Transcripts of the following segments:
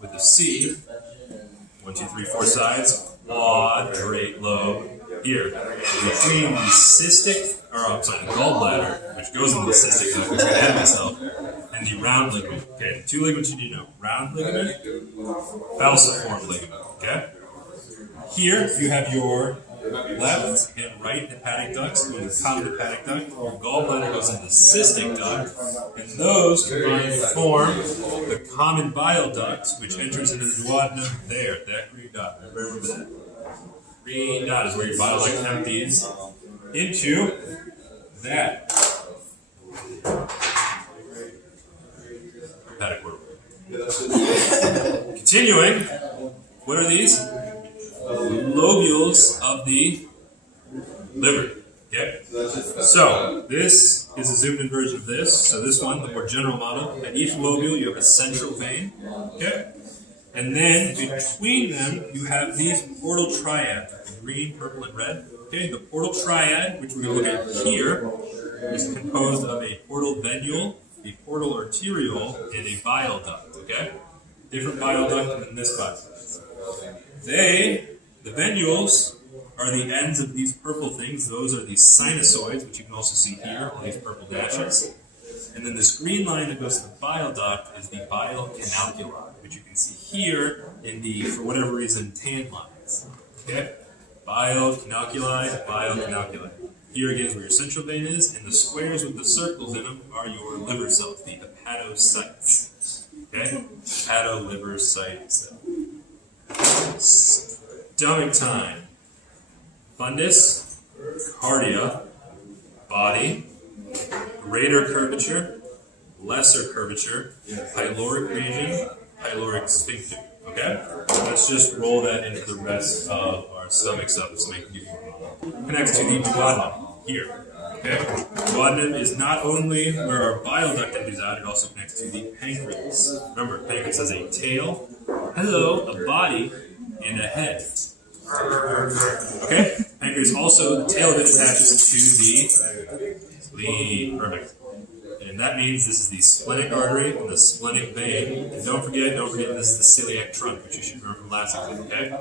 with the C. 1, 2, 3, 4 sides. Quadrate lobe here. Between the cystic, the gallbladder, which goes into the cystic duct, which I ahead of myself, and the round ligament. Okay, the two ligaments you need to know. Round ligament, falciform ligament. Okay? Here you have your left and right hepatic ducts, going to the common hepatic duct. Your gallbladder goes into the cystic duct, and those combine to form the common bile duct, which enters into the duodenum there, that green dot. Remember that. Green dot is where your bile duct empties into that hepatic organ. Continuing, what are these? Lobules of the liver. Okay? So, this is a zoomed in version of this. So this one, the more general model, at each lobule you have a central vein. Okay? And then between them you have these portal triad, green, purple, and red. Okay? The portal triad, which we're going to look at here, is composed of a portal venule, a portal arteriole, and a bile duct. Okay? Different bile duct than this bile duct. The venules are the ends of these purple things. Those are the sinusoids, which you can also see here, all these purple dashes. And then this green line that goes to the bile duct is the bile canaliculi, which you can see here in the, for whatever reason, tan lines. Okay? Bile canaliculi, bile canaliculi. Here again is where your central vein is, and the squares with the circles in them are your liver cells, the hepatocytes. Okay? Hepatoliver site cell. Stomach time. Fundus, cardia, body, greater curvature, lesser curvature, pyloric region, pyloric sphincter. Okay? Let's just roll that into the rest of our stomach stuff so we can give you more. Connects to the duodenum here. Okay? Duodenum is not only where our bile duct empties out, it also connects to the pancreas. Remember, pancreas has a tail, a body, and a head. Okay? Pancreas also, the tail of it attaches to the spleen. Perfect. And that means this is the splenic artery and the splenic vein. And don't forget, this is the celiac trunk, which you should remember from last exam, okay?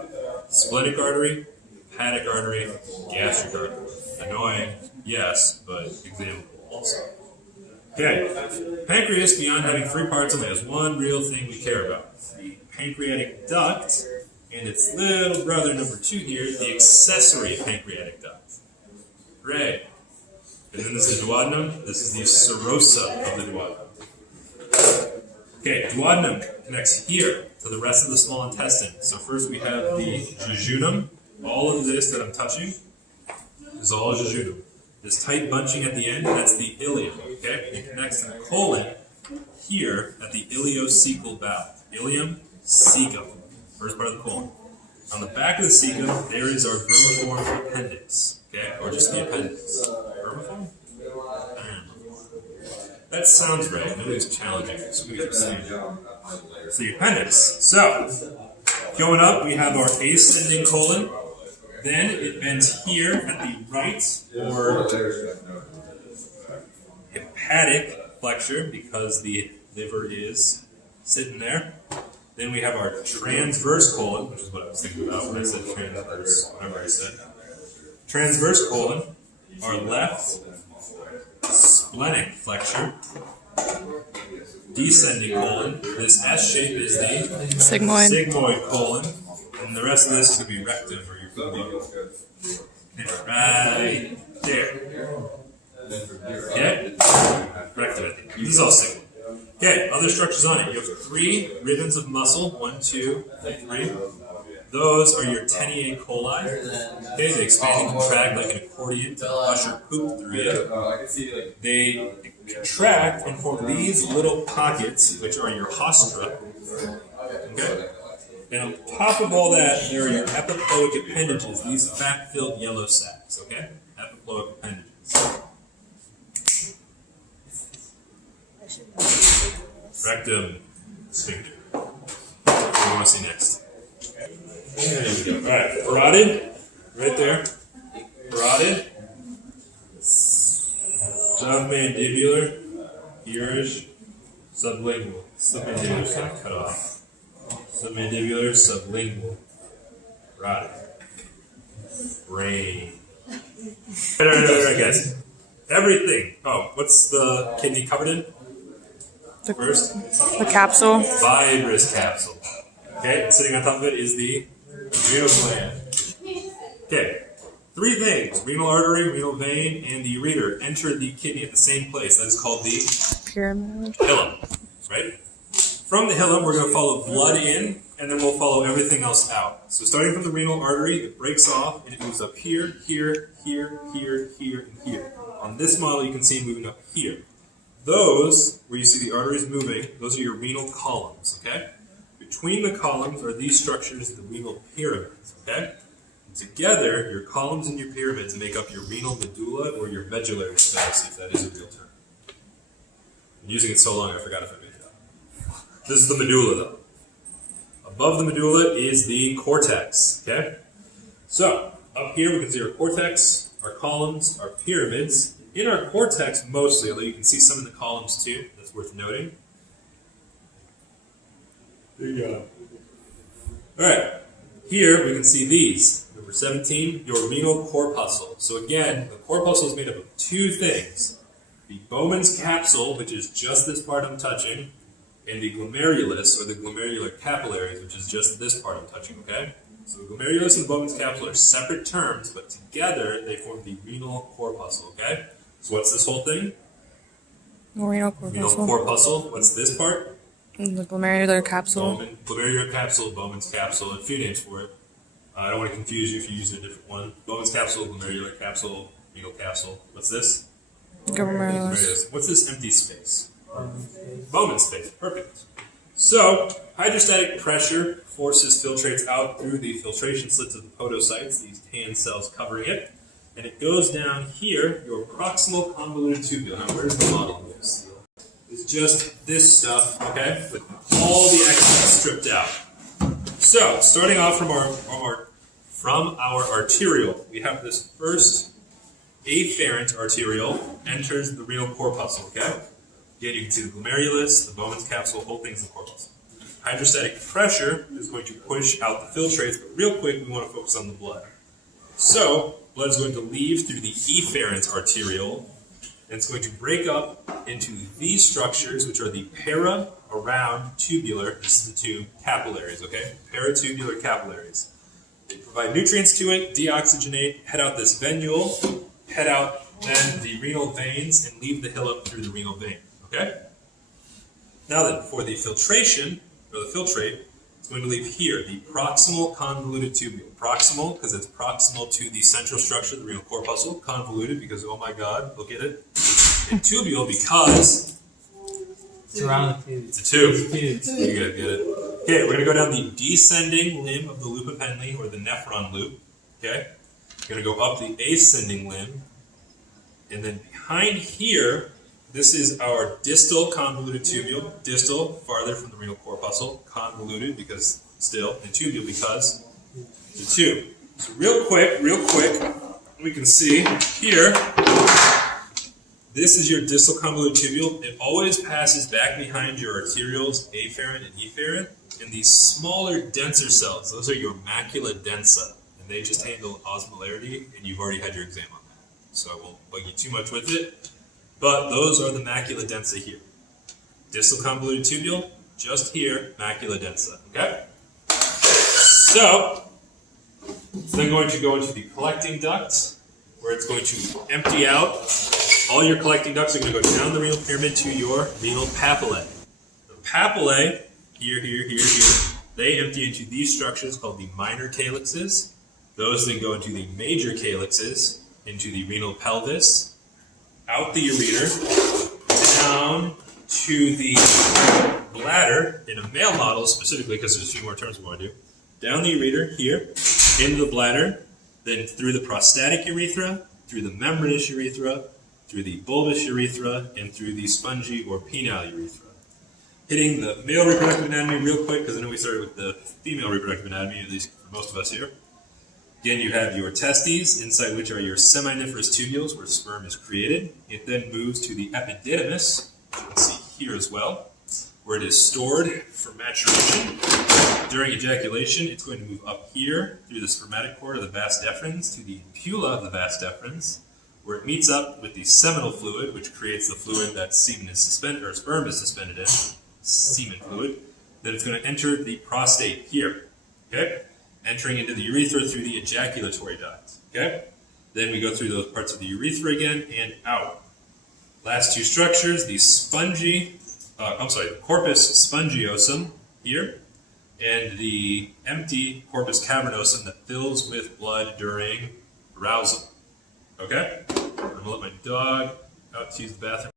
Splenic artery, hepatic artery, gastric artery. Annoying, yes, but examinable also. Okay, pancreas, beyond having 3 parts, only has one real thing we care about. The pancreatic duct, and its little brother, number 2 here, the accessory pancreatic duct. Hooray. And then this is the duodenum. This is the serosa of the duodenum. Okay, duodenum connects here to the rest of the small intestine. So first we have the jejunum. All of this that I'm touching is all jejunum. This tight bunching at the end, that's the ileum. Okay, it connects to the colon here at the ileocecal valve. Ileum, cecum. First part of the colon. On the back of the cecum, there is our vermiform appendix, okay, or just the appendix. Vermiform? That sounds right. Maybe it's challenging. So we keep saying it. So the appendix. So going up, we have our ascending colon. Then it bends here at the right, or hepatic flexure, because the liver is sitting there. Then we have our transverse colon, which is what I was thinking about when I said transverse, whatever I said. Transverse colon, our left splenic flexure, descending colon. This S shape is the sigmoid colon, and the rest of this is going to be rectum, or your food. Right there. Okay? Rectum. This is all sigmoid. Okay, other structures on it. You have 3 ribbons of muscle. 1, 2, 3. Those are your teniae coli. Okay, they expand and contract like an accordion to push or poop through you. They contract and form these little pockets, which are your haustra. Okay? And on top of all that, there are your epiploic appendages, these fat-filled yellow sacs. Okay? Epiploic appendages. Rectum sphincter. What do you want to see next? There we go. Alright, parotid. Right there. Parotid. Submandibular. Earish. Sublingual. Submandibular is kind of cut off. Submandibular, sublingual. Right. Brain. Alright, guys. Everything. Oh, what's the kidney covered in? First? The capsule. Fibrous capsule. Okay, and sitting on top of it is the adrenal gland. Okay, three things: renal artery, renal vein, and the ureter enter the kidney at the same place. That is called the Pyramid. hilum. Right? From the hilum, we're going to follow blood in, and then we'll follow everything else out. So starting from the renal artery, it breaks off, and it moves up here, here, here, here, here, and here. On this model, you can see it moving up here. Those, where you see the arteries moving, those are your renal columns, okay? Between the columns are these structures, the renal pyramids, okay? And together, your columns and your pyramids make up your renal medulla or your medullary space, if that is a real term. I'm using it so long, I forgot if I made it up. This is the medulla, though. Above the medulla is the cortex, okay? So, up here we can see our cortex, our columns, our pyramids. In our cortex, mostly, although you can see some in the columns too, that's worth noting. There you go. Alright, here we can see these. Number 17, your renal corpuscle. So again, the corpuscle is made up of two things. The Bowman's capsule, which is just this part I'm touching, and the glomerulus, or the glomerular capillaries, which is just this part I'm touching, okay? So the glomerulus and the Bowman's capsule are separate terms, but together they form the renal corpuscle, okay? So what's this whole thing? Renal Renal corpuscle. corpuscle. What's this part? The glomerular capsule. Glomerular capsule, Bowman's capsule, a few names for it. I don't want to confuse you if you use a different one. Bowman's capsule, glomerular capsule, renal capsule. What's this? Glomerulus. What's this empty space? Bowman's space. Perfect. So, hydrostatic pressure forces filtrates out through the filtration slits of the podocytes, these tan cells covering it, and it goes down here, your proximal convoluted tubule. Now, where's the model of this? It's just this stuff, okay, with all the excess stripped out. So, starting off from our arterial, we have this first afferent arteriole enters the renal corpuscle, okay? Again, you can see the glomerulus, the Bowman's capsule, whole thing's the corpuscle. Hydrostatic pressure is going to push out the filtrates, but real quick, we want to focus on the blood. So, blood is going to leave through the efferent arteriole, and it's going to break up into these structures, which are the para, around, tubular, this is the two capillaries, okay? Paratubular capillaries. They provide nutrients to it, deoxygenate, head out this venule, head out then the renal veins, and leave the hilum through the renal vein, okay? Now then, for the filtration, or the filtrate, it's going to leave here, the proximal convoluted tubule. Proximal, because it's proximal to the central structure, the renal corpuscle. Convoluted, because, oh my god, look at it. And tubule, because it's around the tube. It's a tube. You gotta get it. Okay, we're going to go down the descending limb of the loop of Henle, or the nephron loop. Okay? We're going to go up the ascending limb. And then behind here, this is our distal convoluted tubule. Distal, farther from the renal corpuscle. Convoluted, because still, and tubule, because it's a tube. So real quick, we can see here, this is your distal convoluted tubule. It always passes back behind your arterioles, afferent and efferent, and these smaller, denser cells, those are your macula densa, and they just handle osmolarity, and you've already had your exam on that. So I won't bug you too much with it, but those are the macula densa here. Distal convoluted tubule, just here, macula densa, okay? So, it's then going to go into the collecting duct, where it's going to empty out. All your collecting ducts are going to go down the renal pyramid to your renal papillae. The papillae, here, they empty into these structures called the minor calyxes. Those then go into the major calyxes, into the renal pelvis, out the ureter, down to the bladder, in a male model specifically, because there's a few more terms we want to do, down the ureter, here, into the bladder, then through the prostatic urethra, through the membranous urethra, through the bulbous urethra, and through the spongy or penile urethra. Hitting the male reproductive anatomy real quick, because I know we started with the female reproductive anatomy, at least for most of us here. Again, you have your testes, inside which are your seminiferous tubules, where sperm is created. It then moves to the epididymis, which you can see here as well, where it is stored for maturation. During ejaculation, it's going to move up here through the spermatic cord of the vas deferens to the ampulla of the vas deferens, where it meets up with the seminal fluid, which creates the fluid that semen is suspended or sperm is suspended in, semen fluid. Then it's going to enter the prostate here, okay? Entering into the urethra through the ejaculatory duct, okay? Then we go through those parts of the urethra again and out. Last two structures, the corpus spongiosum here, and the empty corpus cavernosum that fills with blood during arousal. Okay? I'm gonna let my dog out to use the bathroom.